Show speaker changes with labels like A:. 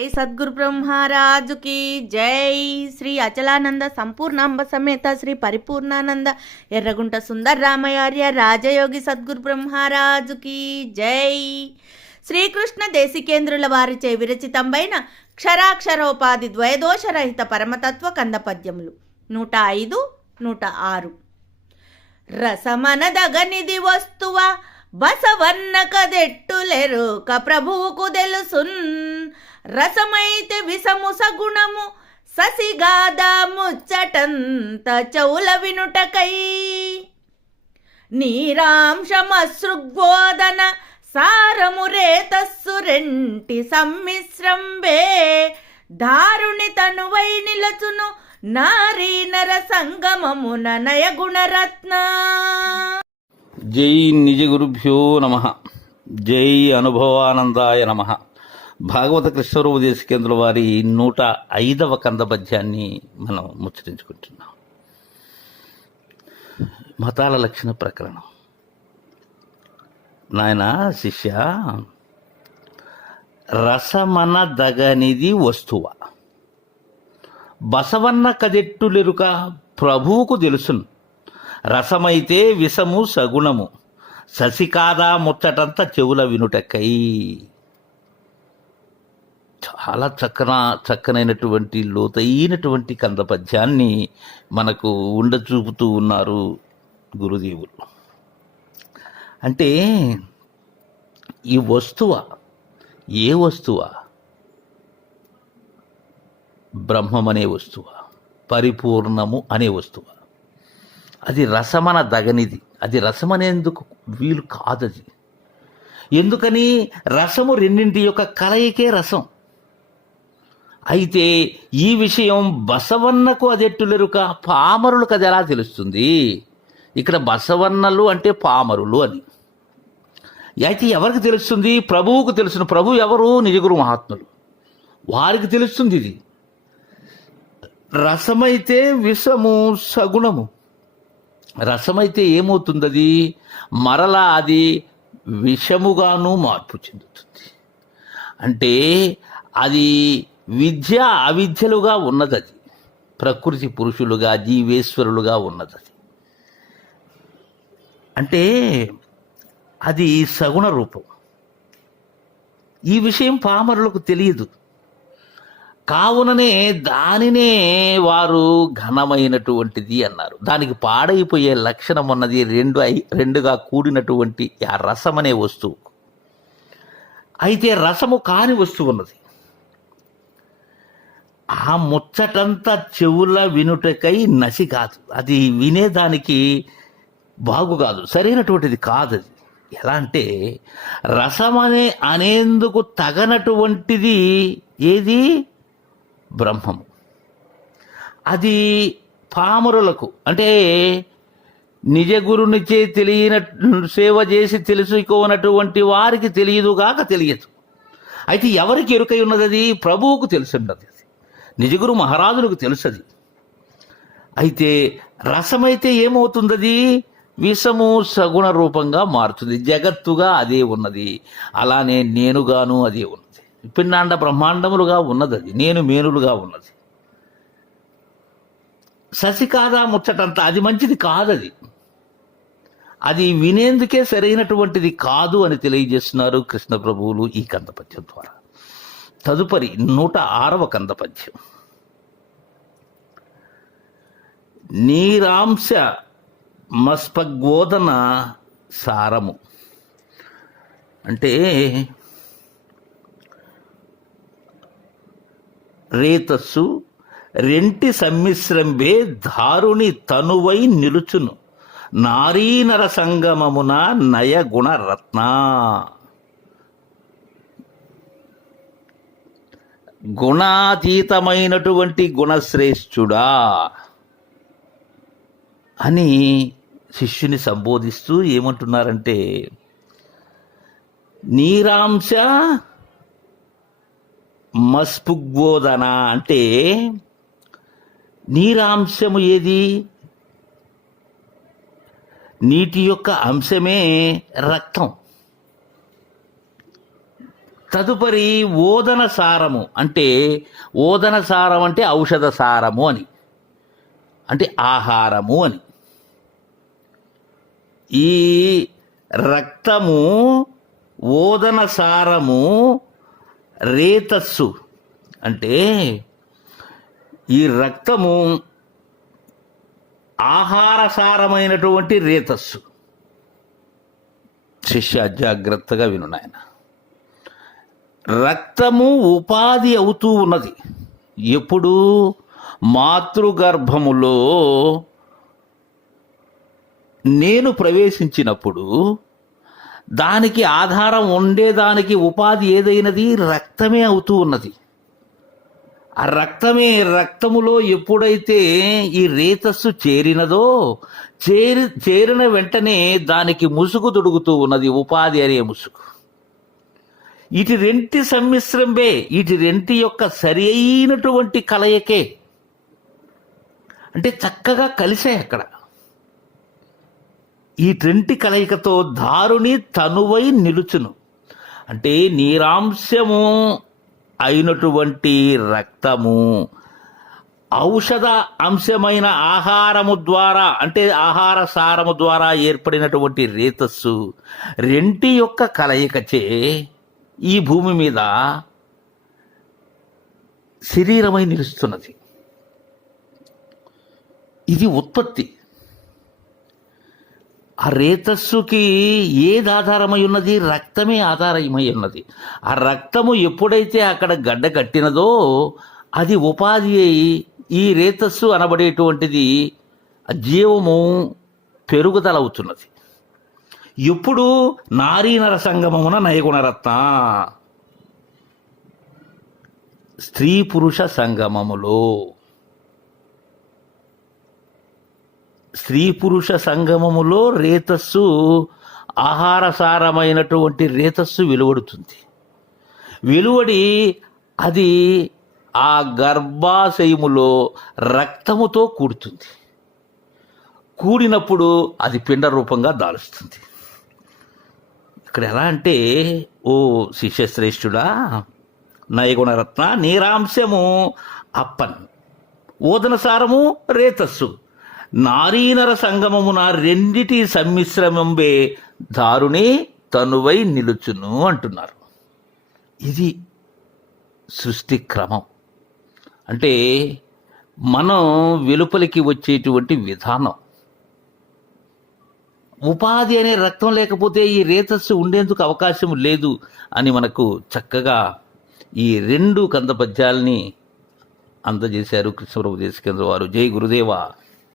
A: జై సద్గురు బ్రహ్మరాజుకి జై. శ్రీ అచలానంద సంపూర్ణాంబ సమేత శ్రీ పరిపూర్ణానంద ఎర్రగుంట సుందర్రామయార్య రాజయోగి సద్గురు బ్రహ్మరాజుకి జై. శ్రీకృష్ణ దేశికేంద్రుల వారిచే విరచితంబైన క్షరాక్షరోపాధి ద్వయదోషరహిత పరమతత్వ కందపద్యములు. నూట ఐదు నూట ఆరు. రసమనదగనిది వస్తువ బసవన్న కదెట్టులెరుక ప్రభువుకు తెలుసున్. రసమైతే విషము సగుణము ససిగాదా ముచ్చటంత చౌల వినుటకై. నీరాంశమసృగ్బోధన సారము రేతస్సు రెంటి సమ్మిశ్రం వే దారుణి తనువై నిలచును నారీ నర సంగమమున నయగుణరత్న.
B: జై నిజ గురుభ్యో నమ. జై అనుభవానందాయ నమ. భాగవత కృష్ణరూపదేశ కేంద్ర వారి నూట ఐదవ కంద పద్యాన్ని మనం ముచ్చరించుకుంటున్నాం మతాల లక్షణ ప్రకరణం. నాయన శిష్య రసమన దగనిది వస్తువ. బసవన్న కదెట్టులెరుక ప్రభువుకు తెలుసును. రసమైతే విషము సగుణము. ససికాదా ముచ్చటంత చెవుల వినుటకై. చాలా చక్కన చక్కనైనటువంటి లోతైనటువంటి కంద పద్యాన్ని మనకు ఉండ చూపుతూ ఉన్నారు గురుదేవులు. అంటే ఈ వస్తువ ఏ వస్తువ? బ్రహ్మం అనే వస్తువ పరిపూర్ణము అనే వస్తువ. అది రసమన దగనిది. అది రసమనేందుకు వీలు కాదది. ఎందుకని? రసము రెండింటి యొక్క కలయికే రసం. అయితే ఈ విషయం బసవన్నకు అదెట్టులెరుక పామరులకు అది ఎలా తెలుస్తుంది? ఇక్కడ బసవన్నలు అంటే పామరులు అని. అయితే ఎవరికి తెలుస్తుంది? ప్రభువుకు తెలుసును ప్రభు ఎవరు? నిజగురు మహాత్ములు. వారికి తెలుస్తుంది ఇది. రసమైతే విషము సగుణము. రసమైతే ఏమవుతుంది అది మరలా అది విషముగాను మార్పు చెందుతుంది. అంటే అది విద్య అవిద్యలుగా ఉన్నది అది ప్రకృతి పురుషులుగా జీవేశ్వరులుగా ఉన్నదది. అంటే అది సగుణ రూపం. ఈ విషయం పామరులకు తెలియదు. కావుననే దానినే వారు ఘనమైనటువంటిది అన్నారు. దానికి పాడైపోయే లక్షణం ఉన్నది రెండు ఐ రెండుగా కూడినటువంటి ఆ రసం అనే వస్తువు. అయితే రసము కాని వస్తువు ఉన్నది ఆ ముచ్చటంతా చెవుల వినుటకై నసి కాదు. అది వినేదానికి బాగు కాదు. సరైనటువంటిది కాదు అది ఎలా అంటే రసం అనే అనేందుకు తగనటువంటిది ఏది? బ్రహ్మము. అది పామరులకు అంటే నిజ గురునిచే తెలియన సేవ చేసి తెలుసుకోనటువంటి వారికి తెలియదుగాక తెలియదు. అయితే ఎవరికి ఎరుకై ఉన్నది అది ప్రభువుకు తెలిసి అది నిజగురు మహారాజులకు తెలుసది. అయితే రసమైతే ఏమవుతుందది? విషము సగుణ రూపంగా మారుతుంది. జగత్తుగా అదే ఉన్నది. అలానే నేనుగాను అదే ఉన్నది. పిండాండ బ్రహ్మాండములుగా ఉన్నది అది నేను మేనులుగా ఉన్నది. ససి కాదా ముచ్చటంతా అది మంచిది కాదది. అది వినేందుకే సరైనటువంటిది కాదు అని తెలియజేస్తున్నారు కృష్ణ ప్రభువులు ఈ కందపద్యం ద్వారా. తదుపరి నూట ఆరవ కందపద్యం. నీరాంశ మస్పగ్బోధన సారము. అంటే రేతస్సు రెంటి సమ్మిశ్రంబే దారుణి తనువై నిలుచును. నారీనర సంగమమున నయగుణరత్న. గుణాతీతమైనటువంటి గుణశ్రేష్ఠుడా అని శిష్యుని సంబోధిస్తూ ఏమంటున్నారంటే నీరాంశ మస్పుగ్బోధన అంటే నీరాంశము ఏది? నీటి యొక్క అంశమే రక్తం. తదుపరి ఓదన సారము. అంటే ఓదన సారం అంటే ఔషధ సారము అని. అంటే ఆహారము అని. ఈ రక్తము ఓదన సారము రేతస్సు. అంటే ఈ రక్తము ఆహార సారమైనటువంటి రేతస్సు. శిష్య జాగ్రత్తగా విను నాయన. రక్తము ఉపాధి అవుతూ ఉన్నది. ఎప్పుడు మాతృగర్భములో నేను ప్రవేశించినప్పుడు దానికి ఆధారం ఉండేదానికి ఉపాధి ఏదైనది రక్తమే అవుతూ ఉన్నది. ఆ రక్తమే రక్తములో ఎప్పుడైతే ఈ రేతస్సు చేరినదో చేరి చేరిన వెంటనే దానికి ముసుగు దొడుగుతూ ఉన్నది ఉపాధి అనే ముసుగు. ఇటు రెంటి సమ్మిశ్రంబే ఇటు రెంటి యొక్క సరి అయినటువంటి కలయికే. అంటే చక్కగా కలిసే అక్కడ. ఈ రెంటి కలయికతో దారుని తనువై నిలుచును. అంటే నీరాంశము అయినటువంటి రక్తము ఔషధ అంశమైన ఆహారము ద్వారా అంటే ఆహార సారము ద్వారా ఏర్పడినటువంటి రేతస్సు రెంటి యొక్క కలయికచే ఈ భూమి మీద శరీరమై నిలుస్తున్నది. ఇది ఉత్పత్తి. ఆ రేతస్సుకి ఏది ఆధారమై ఉన్నది? రక్తమే ఆధారమై ఉన్నది. ఆ రక్తము ఎప్పుడైతే అక్కడ గడ్డ కట్టినదో అది ఉపాధి అయి ఈ రేతస్సు అనబడేటువంటిది జీవము పెరుగుదల అవుతున్నది ఎప్పుడు నారీనర సంగమమున నయగుణరత్న. స్త్రీ పురుష సంగమములో. స్త్రీ పురుష సంగమములో రేతస్సు ఆహార సారమైనటువంటి రేతస్సు వెలువడుతుంది. వెలువడి అది ఆ గర్భాశయములో రక్తముతో కూడుతుంది. కూడినప్పుడు అది పిండ రూపంగా దాలుస్తుంది. ఇక్కడ ఎలా అంటే ఓ శిష్యశ్రేష్ఠుడా నయగుణరత్న నీరాంశము అప్పన్ ఓదనసారము రేతస్సు నారీనర సంగమమున రెండిటి సమ్మిశ్రమంబే దారుని తనువై నిలుచును అంటున్నారు. ఇది సృష్టి క్రమం. అంటే మనం వెలుపలికి వచ్చేటువంటి విధానం. ఉపాధి అనే రక్తం లేకపోతే ఈ రేతస్సు ఉండేందుకు అవకాశం లేదు అని మనకు చక్కగా ఈ రెండు కంద పద్యాల్ని అందజేశారు కృష్ణప్రభు దేశకేంద్ర వారు జై గురుదేవా.